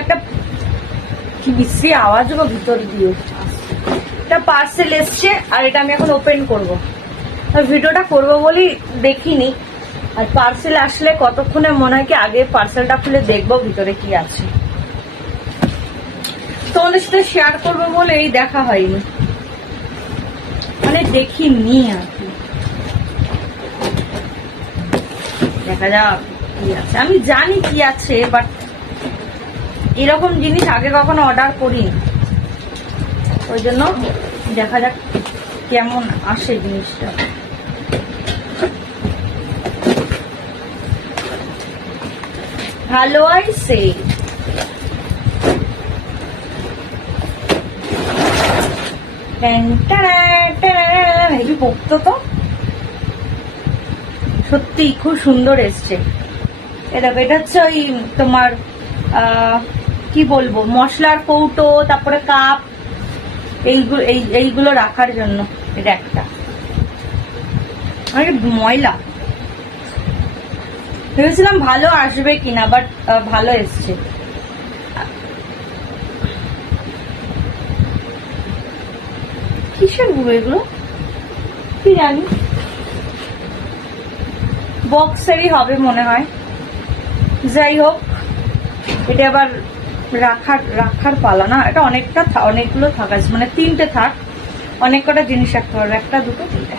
একটা কি বিশ্রী আওয়াজ বা ভিতর দিয়ে একটা পার্সেল এসছে, আর এটা আমি এখন ওপেন করবো। ভিডিওটা করবো বলি দেখিনি, আর পার্সেল আসলে কতক্ষণে মনে হয় কি আগে পার্সেলটা খুলে দেখবো ভিতরে কি আছে। তোমাদের সাথে শেয়ার করবো বলে এই দেখা হয়নি, মানে দেখিনি আর কি। দেখা যাক কি আছে। আমি জানি কি আছে, বাট এরকম জিনিস আগে কখনো অর্ডার করিনি, ওই জন্য দেখা যাক কেমন আসে জিনিসটা। ভালো আইছে, হেভি পড়তো তো, সত্যি খুব সুন্দর এসছে। এটা হচ্ছে ওই তোমার কি বলবো, মশলার কৌটো, তারপরে কাপ, এইগুলো রাখার জন্য। এটা একটা ময়লা, ভেবেছিলাম ভালো আসবে কিনা, বাট ভালো এসছে। কিসের গুলো এগুলো কি জানি, বক্সেরই হবে মনে হয়। যাই হোক, এটা আবার রাখার পালা না, এটা অনেকগুলো থাকা, মানে 3টে থাক, অনেক কটা জিনিস রাখতে পারবে, 1, 2, 3টে।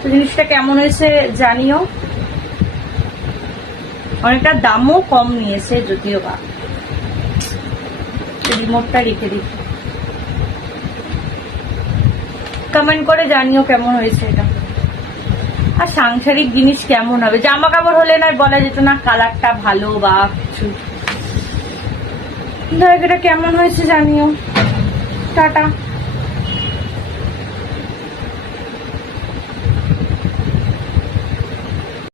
তো জিনিসটা কেমন হয়েছে জানিও। অনেকটা দামও কম নিয়েছে, যদিও বা। রিমোটটা রেখে দিই, কমেন্ট করে জানিও কেমন হয়েছে এটা। আর সাংসারিক জিনিস কেমন হবে, জামা কাপড় হলে না বলা যেত না কালারটা ভালো বা কিছু। এটা কেমন হয়েছে জানিও। টাটা।